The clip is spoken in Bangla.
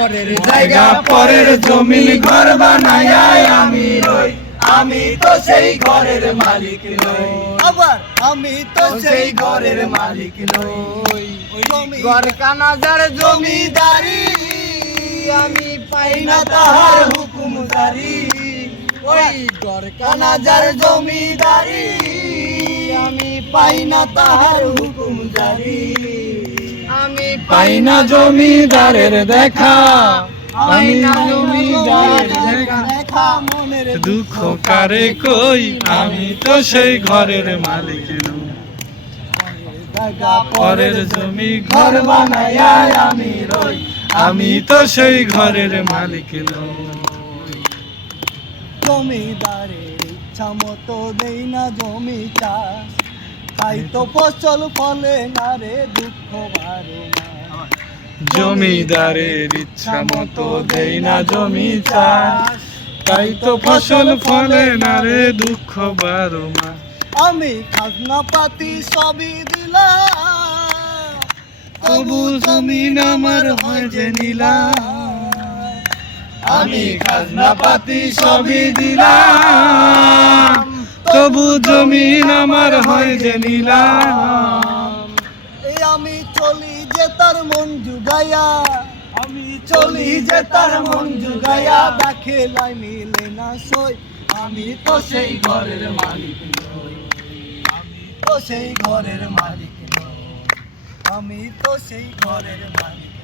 পরের জায়গা পরের জমিন ঘর বানায়া আমি রই। আমি তো সেই ঘরের মালিক নই। আবার আমি তো সেই ঘরের মালিক নই। জমি ঘর কানাজার জমিদারি আমি পাই না তাহার হুকুমদারি ওই ঘর কানাজার জমিদারি আমি পাই না তাহার হুকুমদারি পাই না জমিদারের দেখা দেখা। কারে কই? আমি তো সেই ঘরের মালিক পরের জমি ঘর বানায়া আমি রই, আমি তো সেই ঘরের মালিক। জমিদারের ইচ্ছা মতো দেই না জমি চাষ। তাই তো ফসল ফলে না রে দুঃখ মাস। জমিদারের ইচ্ছা মতো দেই না জমি চাষ। তাই তো ফসল ফলে না রে দুঃখ বারো মাস আমি খাজনা পাতি সবই দিলাম। তবু জমিন আমার হয় যে নিলাম। আমি খাজনা পাতি সবই দিলাম। তবু জমিন আমার হয় যে নিলাম। এই আমি চলি যে তার মন জুগাইয়া। আমি চলি যে তার মন জুগাইয়া। দেখে লাই মিলে না সই। আমি তো সেই ঘরের মালিক নই। তো সেই ঘরের মালিক নই। আমি তো সেই ঘরের মালিক